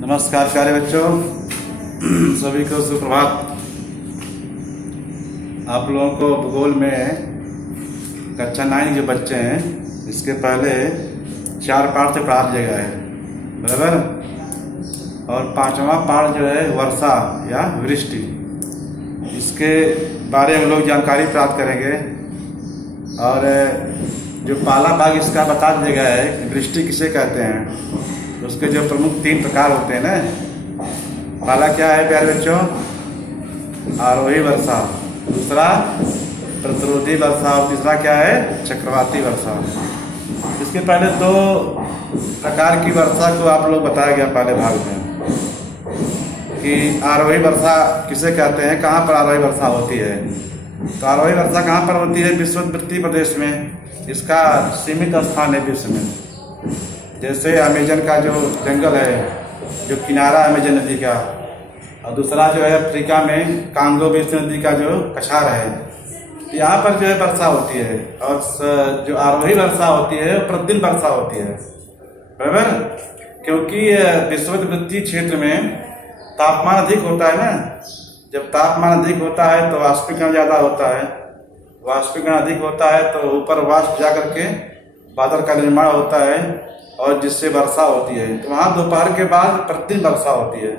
नमस्कार प्यारे बच्चों, सभी को सुप्रभात। आप लोगों को भूगोल में कक्षा 9 जो बच्चे हैं इसके पहले 4 पाठ से पढ़ा दिया गया है, बराबर। और 5वां पाठ जो है वर्षा या वृष्टि, इसके बारे में हम लोग जानकारी प्राप्त करेंगे। और जो पहला भाग इसका बता दिया गया है कि वृष्टि किसे कहते हैं। उसके जो प्रमुख 3 प्रकार होते हैं ना, पहला क्या है प्यारे बच्चों, आरोही वर्षा, दूसरा प्रतिरोधी वर्षा और तीसरा क्या है, चक्रवाती वर्षा। इसके पहले 2 प्रकार की वर्षा को आप लोग बताया गया पहले भाग में कि आरोही वर्षा किसे कहते हैं, कहाँ पर आरोही वर्षा होती है। तो आरोही वर्षा कहाँ पर होती है, विषुववृत्तीय प्रदेश में। इसका सीमित स्थान है विश्व में। जैसे अमेजन का जो जंगल है, जो किनारा अमेजन नदी का, और दूसरा जो है अफ्रीका में कांगो विश्व नदी का जो कछार है, यहाँ पर जो है वर्षा होती है। और जो आरोही वर्षा होती है वो प्रतिदिन वर्षा होती है, बराबर। क्योंकि विषुववृत्तीय क्षेत्र में तापमान अधिक होता है ना। जब तापमान अधिक होता है तो वाष्पीकरण ज्यादा होता है, वाष्पीकरण अधिक होता है तो ऊपर वाष्प जा करके बादल का निर्माण होता है और जिससे वर्षा होती है। तो वहां दोपहर के बाद प्रतिदिन वर्षा होती है,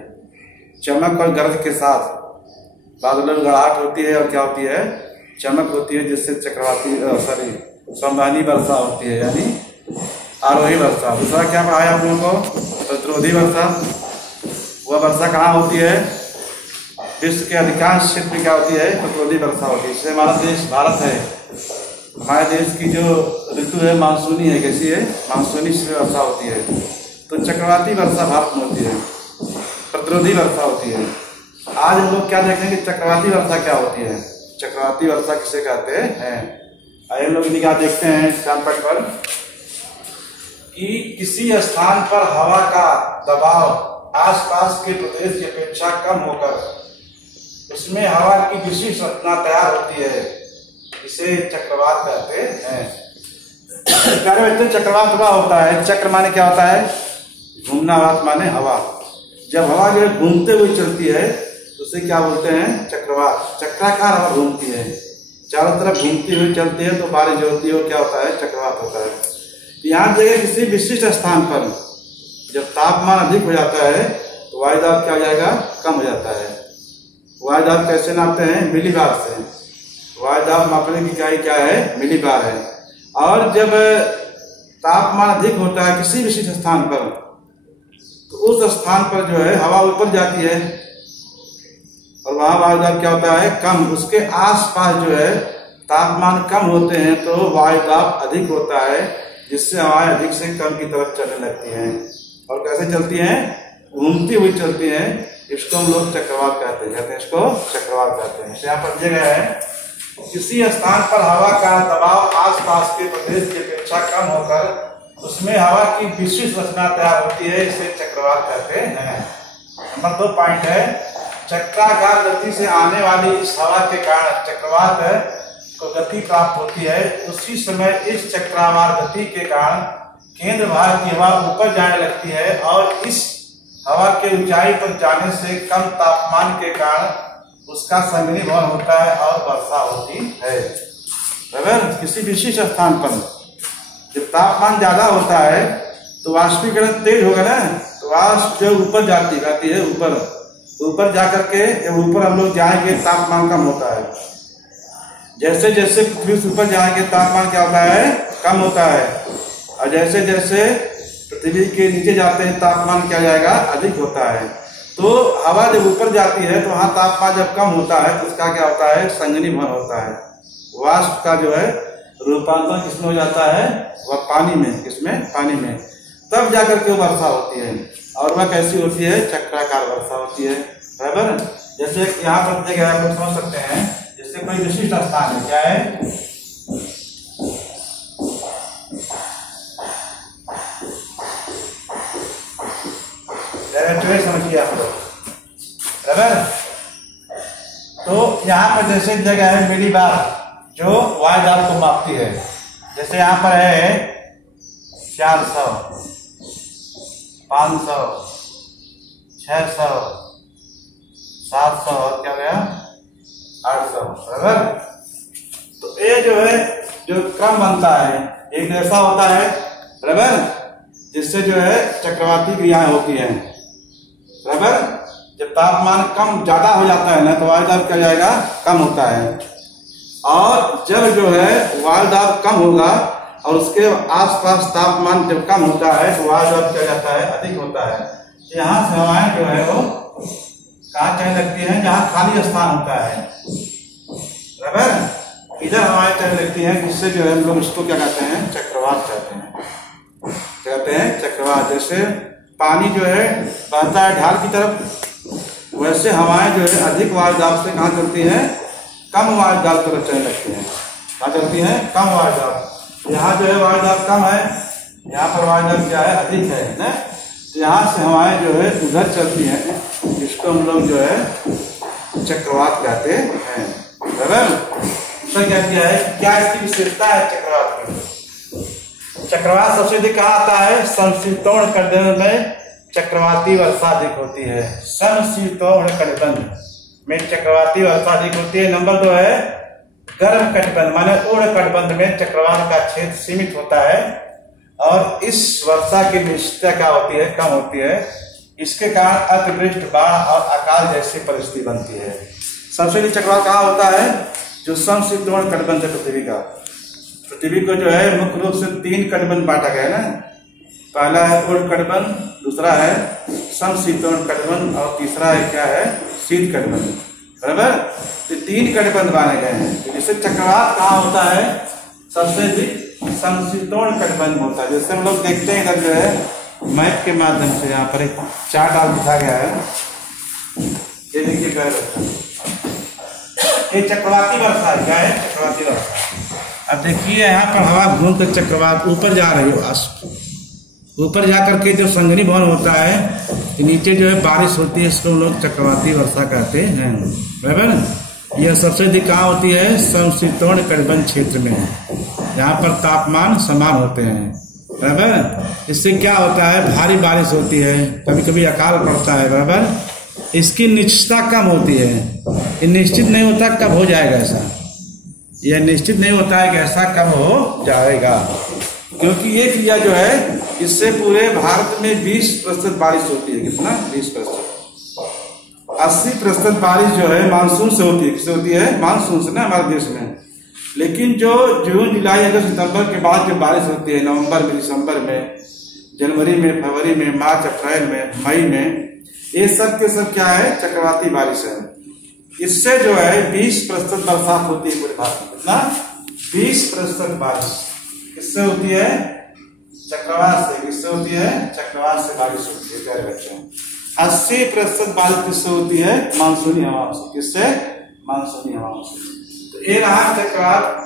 चमक और गरज के साथ। बादलों में गड़ाहट होती है और क्या होती है, चमक होती है, जिससे संवहनी वर्षा होती है, यानी आरोही वर्षा। दूसरा क्या पढ़ा है आप लोगों को, प्रतिरोधी वर्षा। वह वर्षा कहाँ होती है, विश्व के अधिकांश क्षेत्र में क्या होती है, प्रतिरोधी वर्षा होती है। इससे हमारा देश भारत है, हमारे देश की जो ऋतु है मानसूनी है, कैसी है, मानसूनी से वर्षा होती है। तो चक्रवाती वर्षा भारत में होती है, प्रतिरोधी वर्षा होती है। आज हम लोग क्या देखेंगे, चक्रवाती वर्षा क्या होती है, चक्रवाती वर्षा किसे कहते हैं। आइए लोग निगाह देखते हैं सैंपल पर कि किसी स्थान पर हवा का दबाव आसपास के प्रदेश की अपेक्षा कम होकर उसमें हवा की विशिष्ट रचना तैयार होती है, इसे चक्रवात कहते हैं। प्यारे बच्चे, चक्रवात हुआ होता है, चक्र माने क्या होता है, घूमना, वात माने हवा। जब हवा जो है घूमते हुए चलती है तो उसे क्या बोलते हैं, चक्रवात। चक्राकार हवा घूमती है, चारों तरफ घूमती हुई चलती है तो बारिश जो होती है वो क्या होता है, चक्रवात होता है। यहाँ जगह किसी विशिष्ट स्थान पर जब तापमान अधिक हो जाता है तो वायुदाब क्या हो जाएगा, कम हो जाता है। वायुदाब कैसे नापते हैं, मिलीबार से। वायुदाब मापने की इकाई क्या है, मिलीबार है। और जब तापमान अधिक होता है किसी विशिष्ट स्थान पर तो उस स्थान पर जो है हवा ऊपर जाती है और वहां वायुदाब क्या होता है, कम। उसके आसपास जो है तापमान कम होते हैं तो वायुदाब अधिक होता है, जिससे हवाएं अधिक से कम की तरफ चलने लगती हैं। और कैसे चलती हैं, घूमती हुई चलती हैं। इसको हम लोग चक्रवात कहते हैं, इसको चक्रवात कहते हैं। यहाँ पर दिया गया है, किसी स्थान पर हवा का दबाव आसपास के प्रदेश की अपेक्षा कम होकर उसमें हवा की विशिष्ट रचना तैयार होती है, इसे चक्रवात कहते हैं। नंबर 2 पॉइंट है, चक्राकार गति से आने वाली इस हवा के कारण चक्रवात को गति प्राप्त होती है। उसी समय इस चक्रावार गति के कारण केंद्र भाग की हवा ऊपर जाने लगती है और इस हवा के ऊंचाई पर जाने से कम तापमान के कारण उसका संघनीभवन होता है और वर्षा होती है। बराबर, किसी विशिष्ट स्थान पर जब तापमान ज्यादा होता है तो वाष्पीकरण तेज होगा ना, तो वाष्प जो ऊपर जाती है, ऊपर जाकर के जब ऊपर हम लोग जाएंगे तापमान कम होता है। जैसे जैसे पृथ्वी से ऊपर जाएंगे तापमान क्या होता है, कम होता है। और जैसे जैसे पृथ्वी के नीचे जाते हैं तापमान क्या जाएगा, अधिक होता है। तो हवा जब ऊपर जाती है तो वहां तापमान जब कम होता है तो उसका क्या होता है, संघनीभवन होता है। वाष्प का जो है रूपांतरण किसमें हो जाता है, वह पानी में, किसमें, पानी में। तब जाकर के वर्षा होती है। और वह कैसी होती है, चक्राकार वर्षा होती है, बराबर। जैसे यहाँ पर देखिए, आप लोग समझ सकते हैं, जैसे कोई विशिष्ट स्थान है, क्या है, समझिए आप लोग, बराबर। तो यहाँ पर जैसे जगह है मिलीबार, जो वायुदाब को मापती है। जैसे यहाँ पर है 400, 500, 600, 700 और क्या गया 800, बराबर। तो ये जो है जो क्रम बनता है एक ऐसा होता है, बराबर, जिससे जो है चक्रवाती क्रियाएं होती हैं, बराबर। जब तापमान कम ज्यादा हो जाता है ना तो वायु दाब क्या जाएगा, कम होता है। और जब जो है वायु दाब कम होगा और उसके आसपास तापमान जब कम होता है तो वायु दाब क्या जाता है, अधिक होता है। यहाँ से हवाएं जो है वो कहाँ चलने लगती हैं, जहाँ खाली स्थान होता है, बराबर। इधर हवाएं चलने लगती हैं, जिससे जो है हम लोग इसको क्या कहते हैं, चक्रवात कहते हैं। क्या कहते हैं, चक्रवात। जैसे पानी जो है बहता है ढाल की तरफ, वैसे हवाएं जो है अधिक वायु दाब से कहाँ चलती हैं, कम वायु दाब तरफ चलने लगती हैं। कहाँ चलती हैं, कम वायु दाब। यहाँ जो है वायु दाब कम है, यहाँ पर वायु दाब क्या है, अधिक है ना। तो यहाँ से हवाएं जो है उधर चलती हैं, जिसको हम लोग जो है चक्रवात कहते हैं, बराबर। तो क्या किया है, क्या इसकी विशेषता है चक्रवात की। चक्रवात सबसे अधिक कहाँ आता है, समशीतोष्ण कटिबंध में चक्रवाती वर्षा अधिक होती है। समशीतोष्ण कटिबंध में चक्रवाती वर्षा अधिक होती है। नंबर 2 है गर्म कटिबंध, माने उष्ण कटिबंध में चक्रवात का क्षेत्र सीमित होता है और इस वर्षा की विशिष्टता क्या होती है, कम होती है। इसके कारण अतिवृष्टि, बाढ़ और अकाल जैसी परिस्थिति बनती है। सबसे अधिक चक्रवात कहाँ होता है, जो समशीतोष्ण कटिबंध है पृथ्वी का। पृथ्वी को जो है मुख्य रूप से 3 कटिबंध बांटा गया है ना। पहला है उष्ण कटिबंध, दूसरा है समशीतोष्ण कटिबंध और तीसरा है क्या है, शीत कटिबंध, बराबर। तो 3 कटिबंध बांटे गए हैं। जैसे चक्रवात कहाँ होता है, सबसे अधिक समशीतोष्ण कटिबंध होता है। जैसे हम लोग देखते हैं इधर जो है मैप के माध्यम से यहाँ पर एक चार्ट आप दिखा गया है, ये देखिए क्या है, ये चक्रवाती वर्षा है। क्या है, चक्रवाती वर्षा। अब देखिए यहाँ पर हवा घूम कर चक्रवात ऊपर जा रही है, ऊपर जाकर के जो संघनी भवन होता है, नीचे जो है बारिश होती है, इसको हम लोग चक्रवाती वर्षा कहते हैं, बराबर। यह सबसे अधिक कहाँ होती है, समशीतोष्ण कटिबंध क्षेत्र में, यहाँ पर तापमान समान होते हैं, बराबर। इससे क्या होता है, भारी बारिश होती है, कभी कभी अकाल पड़ता है, बराबर। इसकी निश्चितता कम होती है, ये निश्चित नहीं होता कब हो जाएगा ऐसा, यह निश्चित नहीं होता है कि ऐसा कब हो जाएगा, क्योंकि ये क्रिया जो है इससे पूरे भारत में 20% बारिश होती है। कितना, 20%। 80% बारिश जो है मानसून से होती है। किससे होती है, मानसून से ना, हमारे देश में। लेकिन जो जून, जुलाई, अगस्त, सितंबर के बाद जो बारिश होती है, नवंबर में, दिसंबर में, जनवरी में, फरवरी में, मार्च, अप्रैल में, मई में, ये सब के सब क्या है, चक्रवाती बारिश है। इससे जो है 20% बरसात होती है पूरे भारत में। कितना, 20% बारिश किससे होती है, चक्रवात से। किससे होती है, चक्रवात से बारिश होती है प्यारे बच्चों। 80% बारिश किससे होती है, मानसूनी हवाओं से। किससे, मानसूनी हवाओं से। तो ये रहा चक्रवात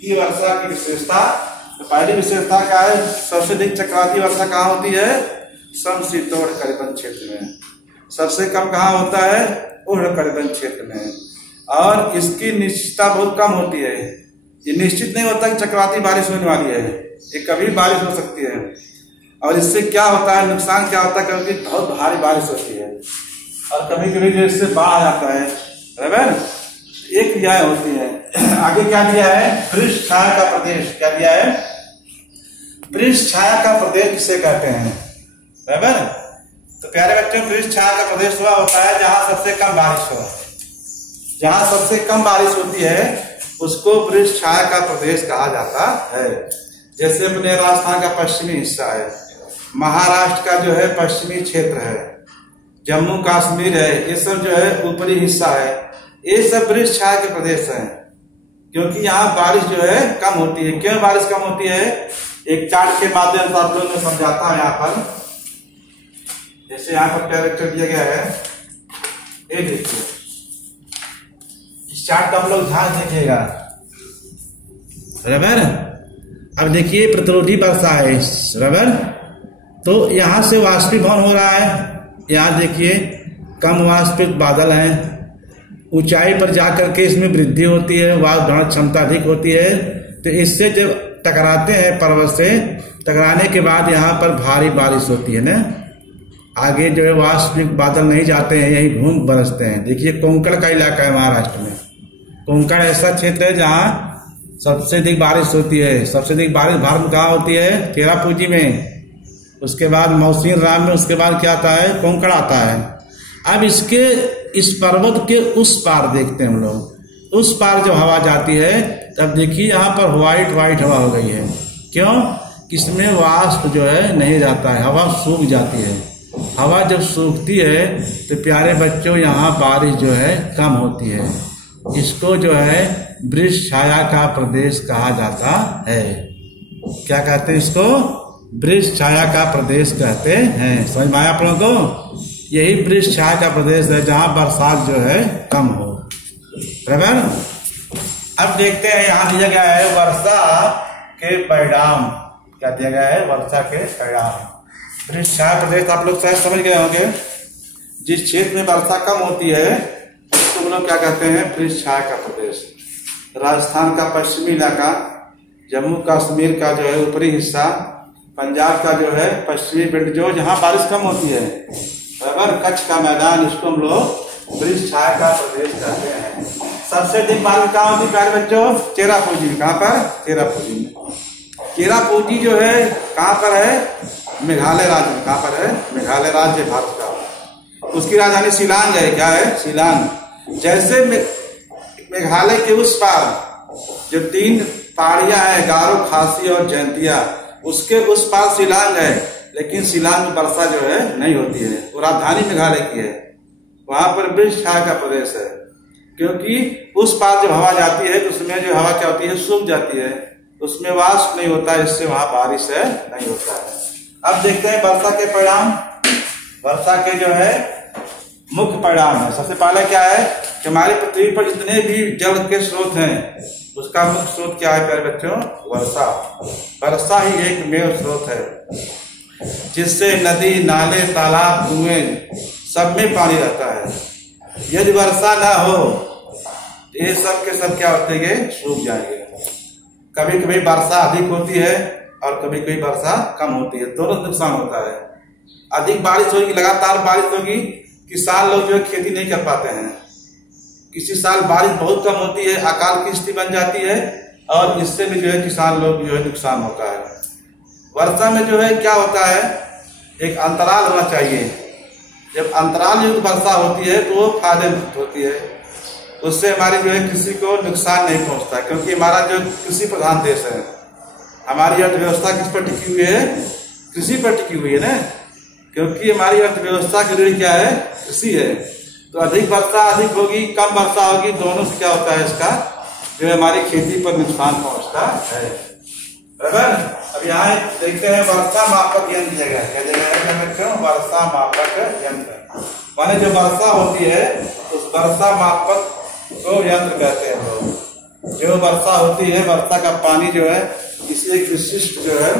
की वर्षा की विशेषता। तो पहली विशेषता क्या है, सबसे अधिक चक्रवाती वर्षा कहाँ होती है, समशीतोष्ण कटिबंध क्षेत्र में। सबसे कम कहाँ होता है, उष्ण कटिबंध क्षेत्र में। और इसकी निश्चितता बहुत कम होती है। ये निश्चित नहीं होता कि चक्रवाती बारिश होने वाली है, ये कभी बारिश हो सकती है। और इससे क्या होता है, नुकसान क्या होता है, क्योंकि बहुत भारी बारिश होती है और कभी कभी जो इससे बाढ़ आ जाता है, बराबर। एक क्रियाएं होती है। आगे क्या दिया है, पृष्ठ छाया का प्रदेश। क्या दिया है, पृष्ठ छाया का प्रदेश किसे कहते हैं, बराबर। तो प्यारे बच्चों, पृष्ठ छाया का प्रदेश वह होता है जहां सबसे कम बारिश हो। जहां सबसे कम बारिश होती है उसको पृष्ठ छाया का प्रदेश कहा जाता है। जैसे अपने राजस्थान का पश्चिमी हिस्सा है, महाराष्ट्र का जो है पश्चिमी क्षेत्र है, जम्मू कश्मीर है, ये सब जो है ऊपरी हिस्सा है, ये सब पृष्ठ छाया के प्रदेश हैं। क्योंकि यहाँ बारिश जो है कम होती है। क्यों बारिश कम होती है, एक चार्ट के माध्यम से आप लोगों ने समझाता है। यहाँ पर जैसे यहाँ पर कैरेक्टर दिया गया है, ये देखिए, इस चार्ट का आप लोग ध्यान देखिएगा, बराबर। अब देखिए प्रतिरोधी वर्षा है, बराबर। तो यहां से वाष्पीभवन हो रहा है, यहाँ देखिए कम वाष्पित बादल हैं, ऊंचाई पर जाकर के इसमें वृद्धि होती है, वायु धारण क्षमता अधिक होती है। तो इससे जब टकराते हैं पर्वत से, टकराने के बाद यहाँ पर भारी बारिश होती है ना, आगे जो है वास्तविक बादल नहीं जाते हैं, यही बूंद बरसते हैं। देखिए कोंकण का इलाका है महाराष्ट्र में। कोंकण ऐसा क्षेत्र है जहाँ सबसे अधिक बारिश होती है। सबसे अधिक बारिश भारत में कहाँ होती है? चेरापूंजी में, उसके बाद मौसीन राम में, उसके बाद क्या आता है? कोंकण आता है। अब इसके इस पर्वत के उस पार देखते हैं हम लोग। उस पार जब हवा जाती है तब देखिए यहाँ पर व्हाइट हवा हो गई है। क्यों? इसमें वाष्प जो है नहीं जाता है, हवा सूख जाती है। हवा जब सूखती है तो प्यारे बच्चों यहाँ बारिश जो है कम होती है। इसको जो है वृक्ष छाया का प्रदेश कहा जाता है। क्या कहते हैं इसको? वृक्ष छाया का प्रदेश कहते हैं। समझ में आया आप लोगों को? यही वृक्ष छाया का प्रदेश है जहाँ बरसात जो है कम हो। बराबर। अब देखते हैं यहाँ दिया गया है वर्षा के परिणाम। क्या दिया गया है? वर्षा के परिणाम। वृक्ष छाया प्रदेश आप लोग शायद समझ गए होंगे। जिस क्षेत्र में वर्षा कम होती है उसको हम लोग क्या कहते हैं? वृक्ष छाया का प्रदेश। राजस्थान का पश्चिमी इलाका, जम्मू कश्मीर का जो है ऊपरी हिस्सा, पंजाब का जो है पश्चिमी बेल्ट जो जहाँ बारिश कम होती है, बराबर, कच्छ का मैदान, इसको हम लोग वृक्ष छाया का प्रदेश कहते हैं। सबसे अधिक बारिश कहाँ होती है प्यारे बच्चों? चेरापूंजी में। कहाँ पर? चेरापूंजी में। चेरापूंजी जो है कहाँ पर है? मेघालय राज्य में। कहाँ पर है? मेघालय राज्य भारत का। उसकी राजधानी शिलांग है। क्या है? शिलांग। जैसे मेघालय के उस पार जो 3 पहाड़ियां हैं, गारो, खासी और जयंतिया, उसके उस पार शिलांग है। लेकिन शिलांग में वर्षा जो है नहीं होती है। वो राजधानी मेघालय की है। वहां पर वृक्ष छाया का प्रदेश है। क्योंकि उस पार जब हवा जाती है तो उसमें जो हवा क्या होती है? सूख जाती है। उसमें वाष्प नहीं होता है, इससे वहां बारिश है नहीं होता है। अब देखते हैं वर्षा के परिणाम। वर्षा के जो है मुख्य परिणाम है। सबसे पहले क्या है कि हमारी पृथ्वी पर जितने भी जल के स्रोत हैं उसका मुख्य स्रोत क्या है प्यारे बच्चों? वर्षा। वर्षा ही एक मेव स्रोत है जिससे नदी, नाले, तालाब, कुएं सब में पानी रहता है। यदि वर्षा ना हो ये सब के सब क्या होते हैं? सूख जाएंगे। कभी कभी वर्षा अधिक होती है और कभी कभी वर्षा कम होती है। दोनों नुकसान होता है। अधिक बारिश होगी, लगातार बारिश होगी, किसान लोग जो है खेती नहीं कर पाते हैं। किसी साल बारिश बहुत कम होती है, अकाल की स्थिति बन जाती है और इससे भी जो है किसान लोग जो है नुकसान होता है। वर्षा में जो है क्या होता है? एक अंतराल होना चाहिए। जब अंतराल युक्त वर्षा होती है तो वो फायदेमंद होती है। उससे हमारी जो है किसी को नुकसान नहीं पहुंचता, क्योंकि हमारा जो कृषि प्रधान देश है, हमारी अर्थव्यवस्था किस पर टिकी हुई है? कृषि पर टिकी हुई है ना। क्योंकि हमारी अर्थव्यवस्था की रीढ़ क्या है? कृषि है। तो अधिक वर्षा अधिक होगी, कम वर्षा होगी, दोनों से क्या होता है? इसका जो है हमारी खेती पर नुकसान पहुंचता है। बराबर। अब यहाँ देखते हैं वर्षा मापक यंत्र दिया गया है। क्या जगह है? वर्षा मापक यंत्र। माने जो वर्षा होती है उस वर्षा मापक को यंत्र कहते हैं लोग। जो वर्षा होती है, वर्षा का पानी जो है किसी एक विशिष्ट जो है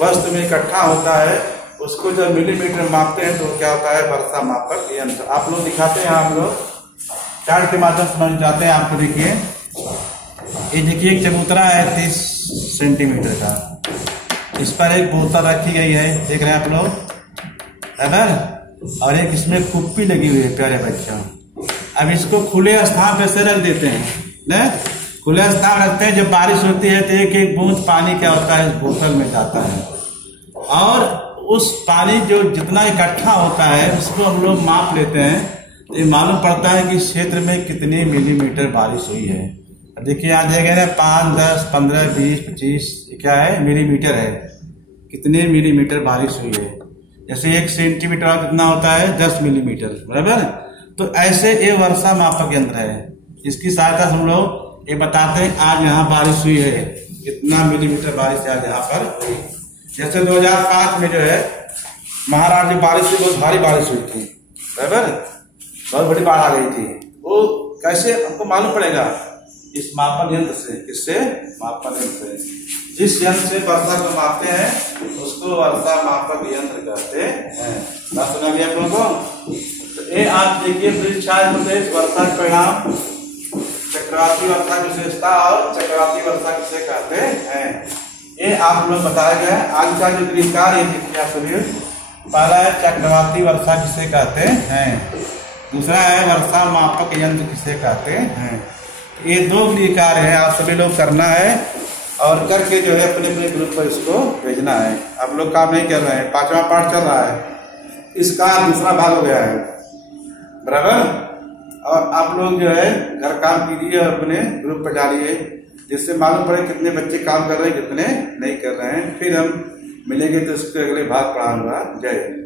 वस्तु में इकट्ठा होता है, उसको जब मिलीमीटर मापते हैं तो क्या होता है? वर्षा मापक यंत्र। आप लोग दिखाते हैं, आप लोग चार्ट के माध्यम से समझ जाते हैं। आपको देखिए, ये देखिए एक चबूतरा है 30 सेंटीमीटर का। इस पर एक बोतल रखी गई है, देख रहे हैं आप लोग, है ना? और एक इसमें कुप्पी लगी हुई है प्यारे बच्चों। अब इसको खुले स्थान पे से रख देते हैं ना। खुले स्थान रखते हैं, जब बारिश होती है तो एक एक बूंद पानी क्या होता है? इस बोतल में जाता है और उस पानी जो जितना इकट्ठा होता है उसको हम लोग माप लेते हैं तो ये मालूम पड़ता है कि इस क्षेत्र में कितनी मिलीमीटर बारिश हुई है। देखिए यहाँ दिया गया है 5, 10, 15, 20, 25 क्या है? मिलीमीटर है। कितने मिलीमीटर बारिश हुई है? जैसे 1 सेंटीमीटर कितना होता है? 10 मिलीमीटर। बराबर। तो ऐसे ये वर्षा मापक यंत्र है। इसकी सहायता से हम लोग ये बताते हैं आज यहाँ बारिश हुई है, कितना मिलीमीटर बारिश आज यहाँ पर हुई। जैसे 2005 में जो है महाराष्ट्र में बारिश हुई, बहुत भारी बारिश हुई थी। बराबर। बहुत बड़ी बाढ़ आ गई थी। वो कैसे हमको मालूम पड़ेगा? इस मापन यंत्र से। किससे? मापन यंत्र से। जिस यंत्र से वर्षा को मापते हैं उसको वर्षा मापक यंत्र कहते हैं। बात सुना गया आप लोगों को? तो ये आप देखिए वृक्ष छाया प्रदेश, वर्षा के परिणाम, चक्रवाती वर्षा की विशेषता और चक्रवाती वर्षा किसे कहते हैं, ये आप लोग बताया गया है। आज का जो गृह कार्य पहला है चक्रवाती वर्षा किसे कहते हैं, दूसरा है वर्षा मापक यंत्र किसे कहते हैं। ये 2 गृह कार्य है, आप सभी लोग करना है और करके जो है अपने अपने ग्रुप पर इसको भेजना है। आप लोग काम नहीं कर रहे हैं, 5वां पाठ चल रहा है, इसका दूसरा भाग हो गया है, बराबर। और आप लोग जो है घर काम कीजिए और अपने ग्रुप पर डालिए, जिससे मालूम पड़े कितने बच्चे काम कर रहे हैं कितने नहीं कर रहे हैं। फिर हम मिलेंगे तो इसके अगले भाग पढ़ाऊंगा। जय हिंद।